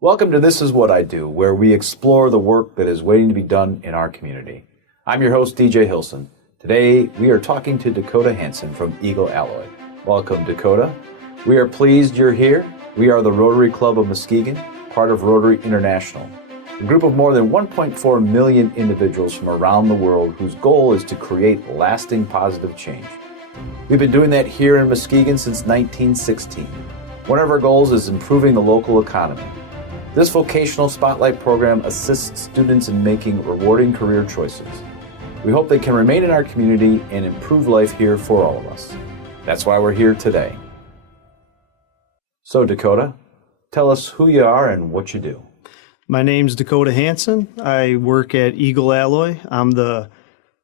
Welcome to This Is What I Do, where we explore the work that is waiting to be done in our community. I'm your host, DJ Hilson. Today, we are talking to Dakota Hanson from Eagle Alloy. Welcome, Dakota. We are pleased you're here. We are the Rotary Club of Muskegon, part of Rotary International, a group of more than 1.4 million individuals from around the world whose goal is to create lasting positive change. We've been doing that here in Muskegon since 1916. One of our goals is improving the local economy. This vocational spotlight program assists students in making rewarding career choices. We hope they can remain in our community and improve life here for all of us. That's why we're here today. So Dakota, tell us who you are and what you do. My name's Dakota Hanson. I work at Eagle Alloy. I'm the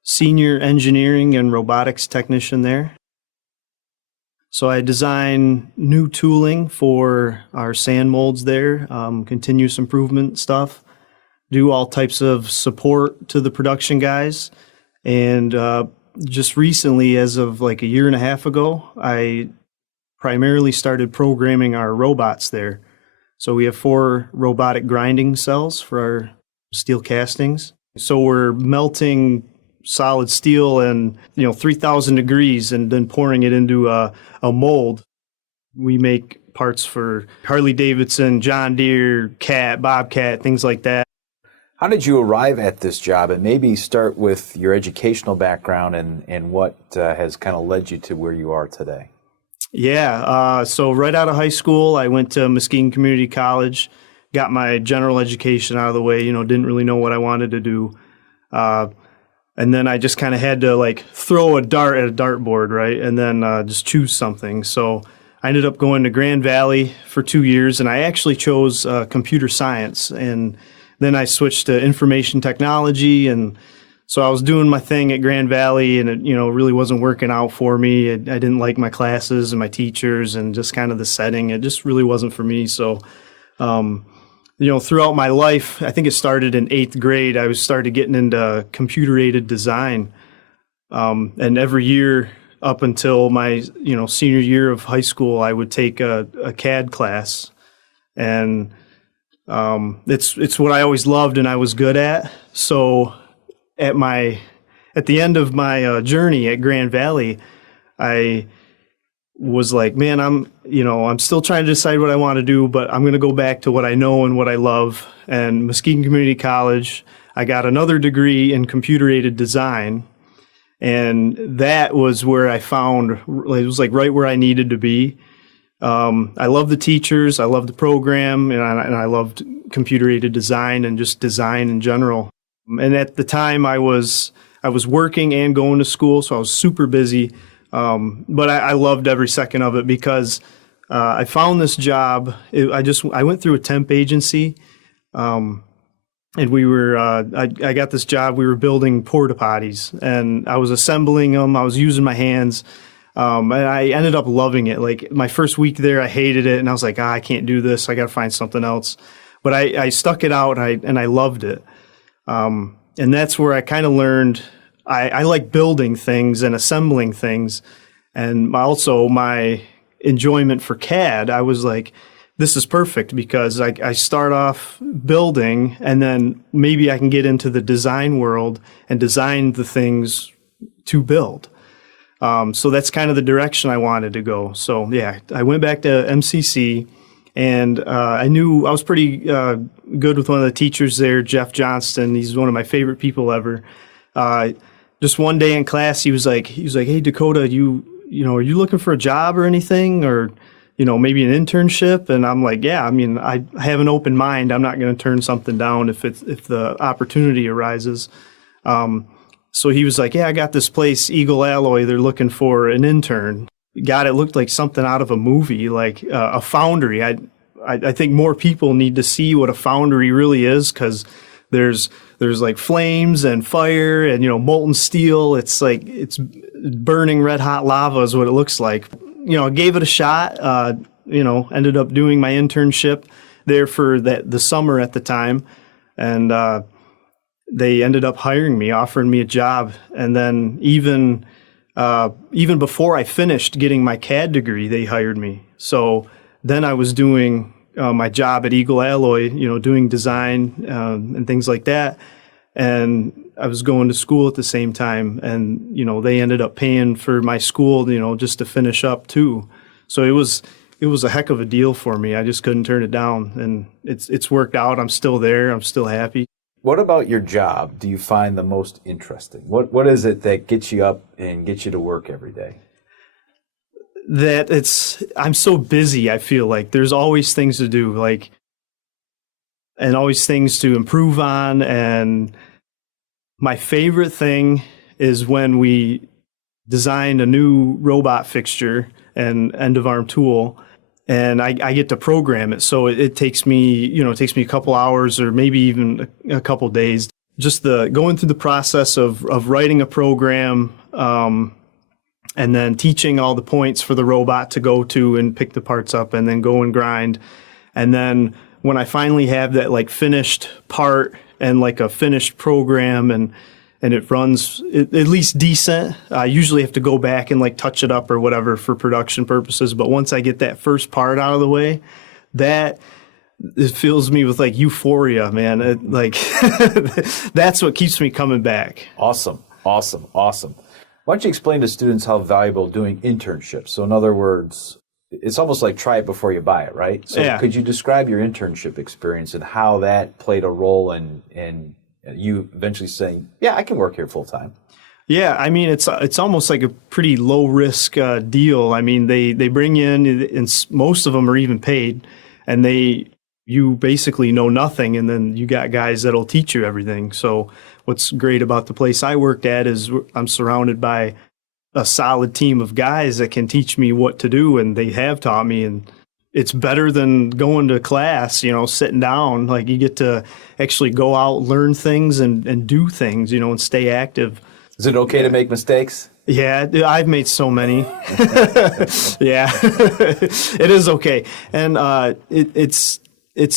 senior engineering and robotics technician there. So I design new tooling for our sand molds there, continuous improvement stuff, do all types of support to the production guys. And just recently, as of like a year and a half ago, I primarily started programming our robots there. So we have 4 robotic grinding cells for our steel castings. So we're melting solid steel and 3,000 degrees and then pouring it into a mold. We make parts for Harley Davidson, John Deere, Cat, Bobcat, things like that. How did you arrive at this job? And maybe start with your educational background and what has kind of led you to where you are today. Yeah, so right out of high school, I went to Muskegon Community College, got my general education out of the way, didn't really know what I wanted to do. And then I just kind of had to throw a dart at a dartboard, right? And then just choose something. So I ended up going to Grand Valley for 2 years, and I actually chose computer science. And then I switched to information technology. And so I was doing my thing at Grand Valley, and it really wasn't working out for me. I didn't like my classes and my teachers and just kind of the setting. It just really wasn't for me. So throughout my life, I think it started in 8th grade, I started getting into computer-aided design. And every year up until my, senior year of high school, I would take a CAD class. And it's what I always loved and I was good at. So at the end of my journey at Grand Valley, I was like, man, I'm still trying to decide what I want to do, but I'm going to go back to what I know and what I love. And Muskegon Community College, I got another degree in computer-aided design. And that was where I found, it was right where I needed to be. I love the teachers, I love the program, and I loved computer-aided design and just design in general. And at the time I was working and going to school, so I was super busy. But I loved every second of it because I found this job. I went through a temp agency, and we were I got this job. We were building porta potties, and I was assembling them. I was using my hands, and I ended up loving it. Like my first week there, I hated it, and I was like, I can't do this. I got to find something else. But I stuck it out, and I loved it. And that's where I kind of learned. I like building things and assembling things. And also my enjoyment for CAD, I was like, this is perfect because I start off building and then maybe I can get into the design world and design the things to build. So that's kind of the direction I wanted to go. So yeah, I went back to MCC and I knew I was pretty good with one of the teachers there, Jeff Johnston. He's one of my favorite people ever. Just one day in class, he was like, hey, Dakota, are you looking for a job or anything, or, maybe an internship? And I'm like, yeah, I have an open mind. I'm not going to turn something down if the opportunity arises. So he was like, yeah, I got this place, Eagle Alloy. They're looking for an intern. God, it looked like something out of a movie, like a foundry. I think more people need to see what a foundry really is, because there's like flames and fire and, molten steel. It's like it's burning red hot lava is what it looks like. I gave it a shot, ended up doing my internship there for the summer at the time. And they ended up hiring me, offering me a job. And then even before I finished getting my CAD degree, they hired me. So then I was doing my job at Eagle Alloy, doing design and things like that. And I was going to school at the same time, and they ended up paying for my school, just to finish up too. So it was a heck of a deal for me. I just couldn't turn it down, and it's worked out. I'm still there. I'm still happy. What about your job do you find the most interesting? What is it that gets you up and gets you to work every day? I'm so busy. I feel like there's always things to do, and always things to improve on. And my favorite thing is when we design a new robot fixture and end of arm tool, and I get to program it. So it takes me, a couple hours or maybe even a couple days. Just going through the process of writing a program, and then teaching all the points for the robot to go to and pick the parts up and then go and grind. And then when I finally have that finished part and a finished program and it runs at least decent, I usually have to go back and touch it up or whatever for production purposes. But once I get that first part out of the way, it fills me with euphoria, man. That's what keeps me coming back. Awesome. Why don't you explain to students how valuable doing internships? So in other words, it's almost like try it before you buy it, right? So yeah. Could you describe your internship experience and how that played a role in you eventually saying, yeah, I can work here full time? Yeah, I mean, it's almost like a pretty low risk deal. I mean, they bring you in, and most of them are even paid, and you basically know nothing, and then you got guys that'll teach you everything. So what's great about the place I worked at is I'm surrounded by a solid team of guys that can teach me what to do, and they have taught me, and it's better than going to class, sitting down. You get to actually go out, learn things and do things, and stay active. Is it okay to make mistakes? Yeah, I've made so many. Yeah, it is okay. And it's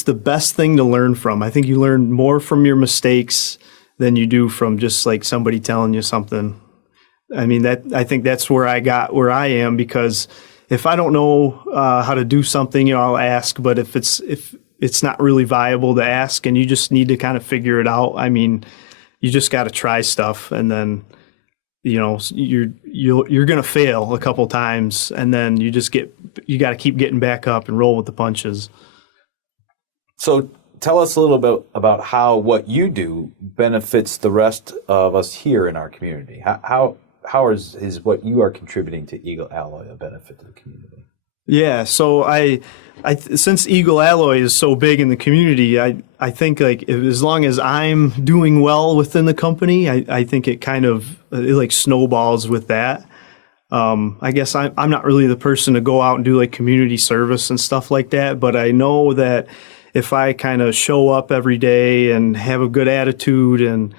the best thing to learn from. I think you learn more from your mistakes than you do from just somebody telling you something. I mean, I think that's where I got where I am, because if I don't know how to do something, I'll ask. But if it's not really viable to ask, and you just need to kind of figure it out, I mean, you just got to try stuff, and then you're going to fail a couple times, and then you got to keep getting back up and roll with the punches. So tell us a little bit about how what you do benefits the rest of us here in our community. How is what you are contributing to Eagle Alloy a benefit to the community? Yeah, so I since Eagle Alloy is so big in the community, I think as long as I'm doing well within the company, I think it kind of snowballs with that. I guess I'm not really the person to go out and do community service and stuff like that, but I know that if I kind of show up every day and have a good attitude and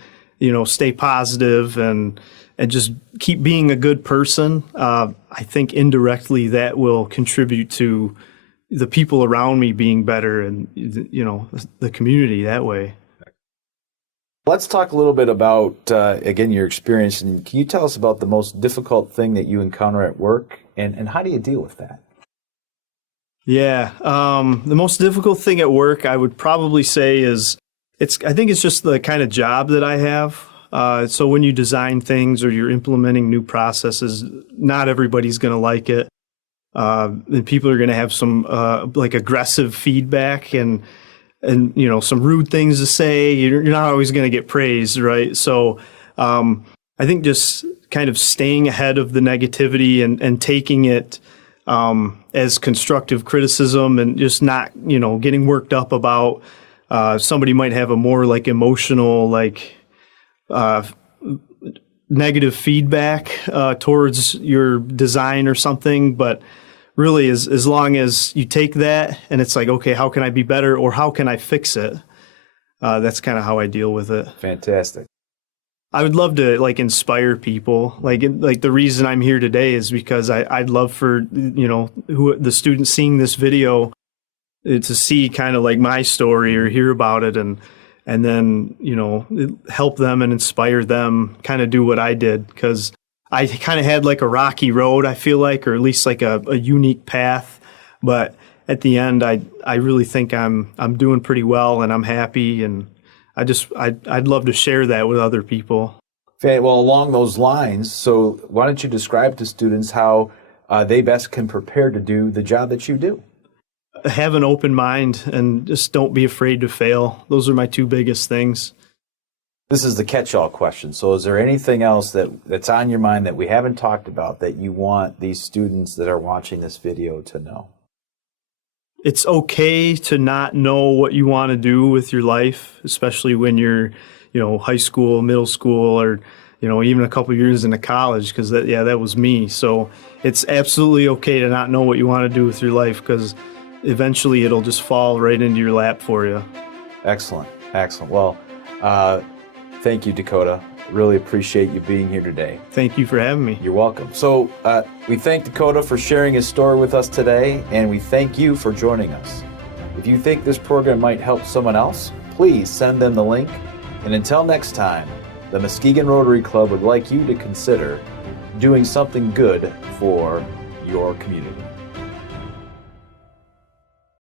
stay positive and just keep being a good person, I think indirectly that will contribute to the people around me being better and, the community that way. Let's talk a little bit about, again, your experience. And can you tell us about the most difficult thing that you encounter at work, and how do you deal with that? Yeah, the most difficult thing at work, I would probably say I think it's just the kind of job that I have. So when you design things or you're implementing new processes, not everybody's going to like it. And people are going to have some aggressive feedback and some rude things to say. You're not always going to get praised, right? So I think just kind of staying ahead of the negativity and taking it as constructive criticism, and just not getting worked up about somebody might have a more emotional negative feedback towards your design or something. But really, as long as you take that and it's okay, how can I be better, or how can I fix it? That's kind of how I deal with it. Fantastic. I would love to inspire people. The reason I'm here today is because I'd love for who the students seeing this video to see kind of my story or hear about it, and then help them and inspire them kind of do what I did, because I kind of had a rocky road, I feel or at least a unique path. But at the end, I really think I'm doing pretty well and I'm happy, and I'd love to share that with other people. Well, along those lines, so why don't you describe to students how they best can prepare to do the job that you do? Have an open mind and just don't be afraid to fail. Those are my two biggest things. This is the catch-all question. So is there anything else that's on your mind that we haven't talked about that you want these students that are watching this video to know? It's okay to not know what you want to do with your life, especially when you're, high school, middle school, or, even a couple years into college, because that was me. So it's absolutely okay to not know what you want to do with your life, because eventually it'll just fall right into your lap for you. Excellent. Well, thank you, Dakota. Really appreciate you being here today. Thank you for having me. You're welcome. So we thank Dakota for sharing his story with us today, and we thank you for joining us. If you think this program might help someone else, please send them the link. And until next time, the Muskegon Rotary Club would like you to consider doing something good for your community.